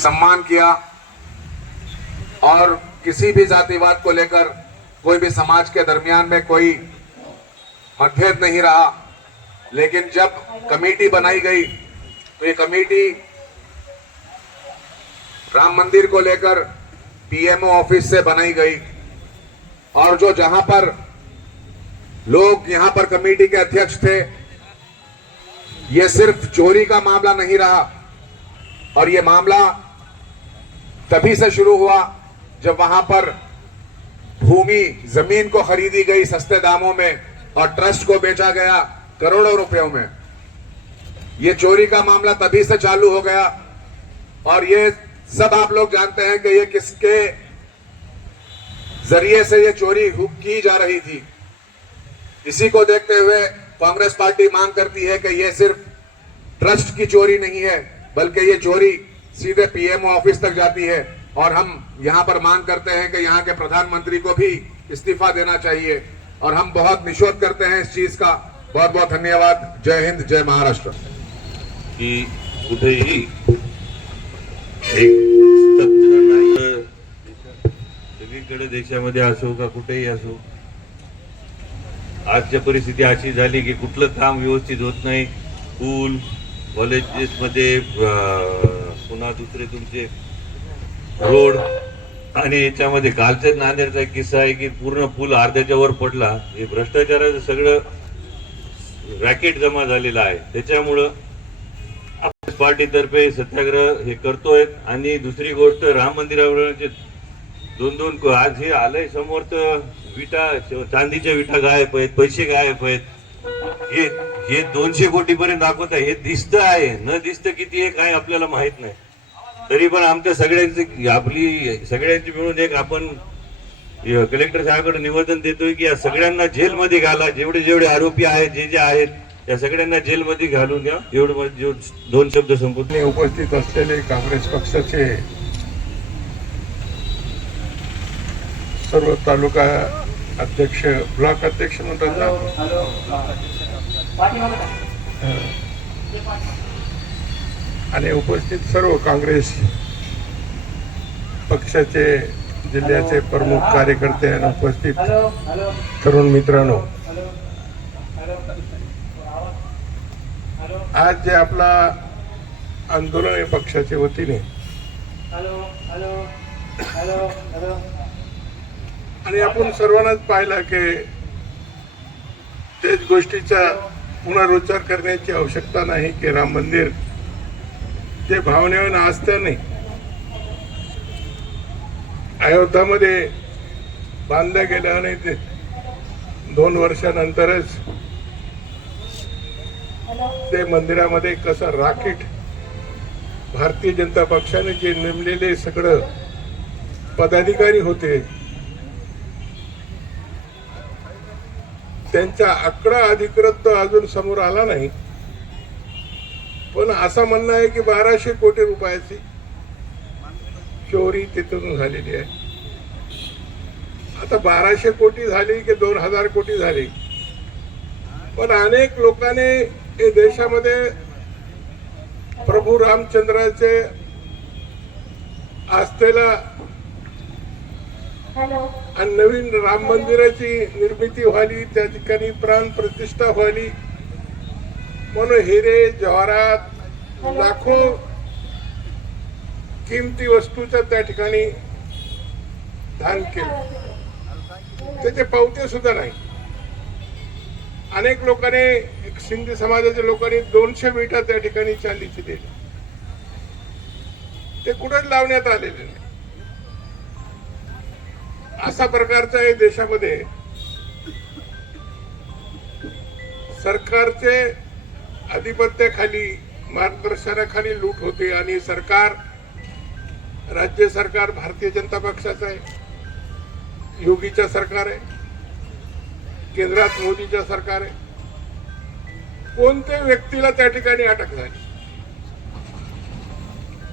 सम्मान किया और किसी भी जातिवाद को लेकर कोई भी समाज के दरमियान में कोई मतभेद नहीं रहा। लेकिन जब कमेटी बनाई गई तो ये कमेटी राम मंदिर को लेकर पीएमओ ऑफिस से बनाई गई और जो जहां पर लोग यहां पर कमेटी के अध्यक्ष थे, ये सिर्फ चोरी का मामला नहीं रहा और ये मामला तभी से शुरू हुआ जब वहां पर भूमि जमीन को खरीदी गई सस्ते दामों में और ट्रस्ट को बेचा गया करोड़ों रुपयों में। ये चोरी का मामला तभी से चालू हो गया और ये सब आप लोग जानते हैं कि ये किसके जरिए से ये चोरी की जा रही थी। इसी को देखते हुए कांग्रेस पार्टी मांग करती है कि ये सिर्फ ट्रस्ट की चोरी नहीं है बल्कि ये चोरी सीधे पीएमओ ऑफिस तक जाती है और हम यहां पर मांग करते हैं कि यहां के प्रधानमंत्री को भी इस्तीफा देना चाहिए और हम बहुत निषेध करते हैं इस चीज का। बहुत बहुत धन्यवाद। जय हिंद, जय महाराष्ट्र। की कुठेही सगळीकडे देशामध्ये असो का कुठेही असो, आजच्या परिस्थिती अशी झाली की कुठलं काम व्यवस्थित होत नाही। स्कूल कॉलेजेस मध्ये पुन्हा दुसरे तुमचे रोड आणि याच्यामध्ये कालच्या नांदेडचा किस्सा आहे की पूर्ण पूल अर्ध्याच्या वर पडला। हे भ्रष्टाचाराचं सगळं रॅकेट जमा झालेला आहे। त्याच्यामुळं आपल्या पार्टीतर्फे सत्याग्रह हे करतोय। आणि दुसरी गोष्ट, राम मंदिरावर दोन आज हे आलंय समोर तर विटा, चांदीच्या विटा गायब आहेत, पैसे गायब आहेत। हे 200 कोटी पर्यंत दाखवत आहे। हे दिसतं आहे, न दिसतं किती आहे काय आपल्याला माहित नाही। तरी पण आमच्या सगळ्यांची मिळून एक आपण कलेक्टर साहेबांकडे निवेदन देतोय की या सगळ्यांना जेलमध्ये घाला। जेवढे आरोपी आहेत, जे आहेत, त्या सगळ्यांना जेलमध्ये घालून द्या। एवढं 2 शब्द संपूर्ण उपस्थित असलेले काँग्रेस पक्षाचे सर्व तालुका अध्यक्ष, ब्लॉक अध्यक्ष म्हणतात ना, आणि उपस्थित सर्व काँग्रेस पक्षाचे जिल्ह्याचे प्रमुख कार्यकर्ते आणि उपस्थित तरुण मित्रांनो, आज जे आपला आंदोलन आहे पक्षाच्या वतीने, आणि आपण सर्वांनाच पाहिलं की तेच गोष्टीचा पुनरुच्चार करण्याची आवश्यकता नाही की राम मंदिर जे भावनेवर असतं नाही, अयोध्यामध्ये बांधलं गेलं आणि ते 2 वर्षानंतरच ते मंदिरामध्ये कसं राकीट भारतीय जनता पक्षाने जे नेमलेले सगळं पदाधिकारी होते त्यांचा आकडा अधिकृत अजून समोर आला नाही, पण असं म्हणणं आहे की 1200 कोटी रुपयाची चोरी तिथून झालेली आहे। आता 1200 कोटी झाली की 2000 कोटी झाली, पण अनेक लोकांनी या देशामध्ये प्रभू रामचंद्राचे आस्थेला आणि नवीन राम मंदिराची निर्मिती व्हावी, त्या ठिकाणी प्राण प्रतिष्ठा व्हावी म्हणून हिरे जवाहरात लाखो किमती वस्तूचं त्या ठिकाणी दान केलं। त्याचे पावते सुद्धा नाही। अनेक लोकांनी, सिंधी समाजाच्या लोकांनी 200 विटा त्या ठिकाणी चांदीची दिली, ते कुठेच लावण्यात आलेले नाही। अशा प्रकारच्या या देशामध्ये सरकारचे अधिपत्याखाली, मार्गदर्शनाखाली लूट होते आणि सरकार, राज्य सरकार भारतीय जनता पक्षाचं आहे, योगीचं सरकार आहे, केंद्रात मोदीचं सरकार आहे। कोणत्या व्यक्तीला त्या ठिकाणी अटक झाली,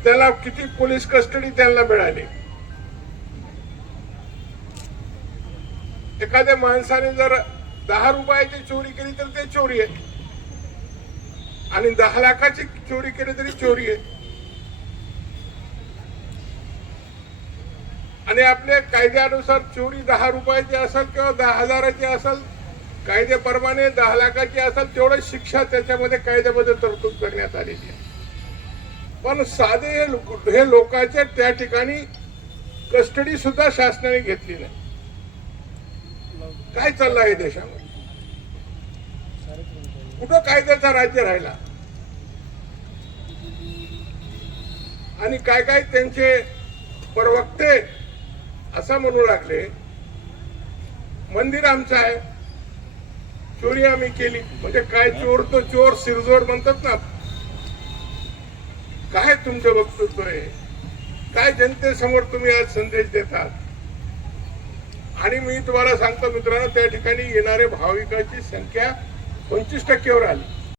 त्याला किती पोलीस कस्टडी त्यांना मिळाली, एखाद्या माणसाने जर 10 रुपयाची चोरी केली तर ते चोरी आहे आणि 10 लाखाची चोरी केली तरी चोरी आहे। आणि आपले कायद्यानुसार चोरी 10 रुपयाची असेल किंवा 10,000ची असेल, कायद्याप्रमाणे 10 लाखाची असेल तेवढं शिक्षा त्याच्यामध्ये कायद्यामध्ये तरतूद करण्यात आलेली आहे. पण साधे हे लोकांच्या त्या ठिकाणी कस्टडी सुद्धा शासनाने घेतली नाही. काय चाललं आहे देशामध्ये? कुठं कायद्याचा राज्य राहिला? आणि काय काय त्यांचे प्रवक्ते असं म्हणू लागले, मंदिर आमचं आहे, चोरी आम्ही केली. म्हणजे काय, चोर तो चोर सिरजोर म्हणतात ना. काय तुमचं वक्तव्य आहे? काय जनतेसमोर तुम्ही आज संदेश देतात? आणि मी तुम्हाला सांगतो मित्रांनो, त्या ठिकाणी येणारे भाविकांची संख्या 25% आली.